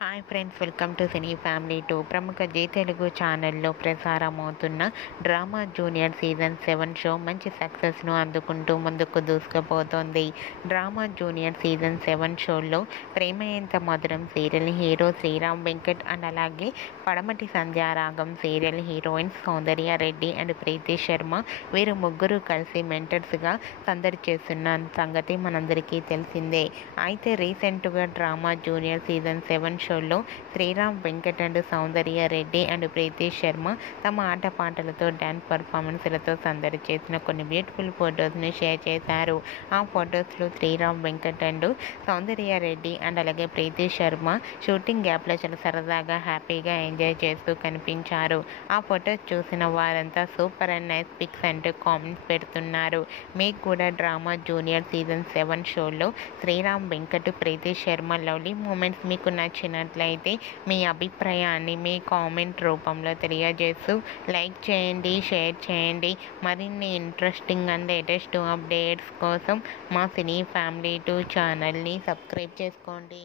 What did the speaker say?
Hi friends, welcome to cine family 2. ప్రముఖ G Telugu ఛానల్లో ప్రసారమవుతున్న drama junior season 7 show మంచి సక్సెస్ను అందుకుంటూ ముందుకు దూసుకుపోతోంది. డ్రామా జూనియర్ సీజన్ 7 షోలో Prema Entha Madhuram serial hero Sriram Venkat and అలాగే Padamati Sandhyaragam serial heroines Soundarya Reddy and Preethi Sharma వీరు ముగ్గురు కలిసి మెంటర్స్గా సందడి చేస్తున్న సంగతి మనందరికీ తెలిసిందే. అయితే రీసెంట్గా డ్రామా జూనియర్ సీజన్ 7 షోలో శ్రీరామ్ వెంకట్ అండ్ సౌందర్య రెడ్డి అండ్ ప్రీతి శర్మ తమ ఆటపాటలతో డ్యాన్స్ పర్ఫార్మెన్స్లతో సందడి చేసిన కొన్ని బ్యూటిఫుల్ ఫొటోస్ని షేర్ చేశారు. ఆ ఫొటోస్లో శ్రీరామ్ వెంకట్ అండ్ సౌందర్య రెడ్డి అండ్ అలాగే ప్రీతి శర్మ షూటింగ్ గ్యాప్లో చాలా సరదాగా హ్యాపీగా ఎంజాయ్ చేస్తూ కనిపించారు. ఆ ఫొటోస్ చూసిన వారంతా సూపర్ అండ్ నైస్ పిక్స్ అంటూ కామెంట్స్ పెడుతున్నారు. మీకు కూడా డ్రామా జూనియర్ సీజన్ 7 షోలో శ్రీరామ్ వెంకట్ ప్రీతి శర్మ లవ్లీ మూమెంట్స్ మీకు నచ్చినట్లయితే మీ అభిప్రాయాన్ని మీ కామెంట్ రూపంలో తెలియజేస్తూ లైక్ చేయండి, షేర్ చేయండి. మరిన్ని ఇంట్రెస్టింగ్ అండ్ లేటెస్ట్ అప్డేట్స్ కోసం మా సినీ ఫ్యామిలీ 2 ఛానల్ని సబ్స్క్రైబ్ చేసుకోండి.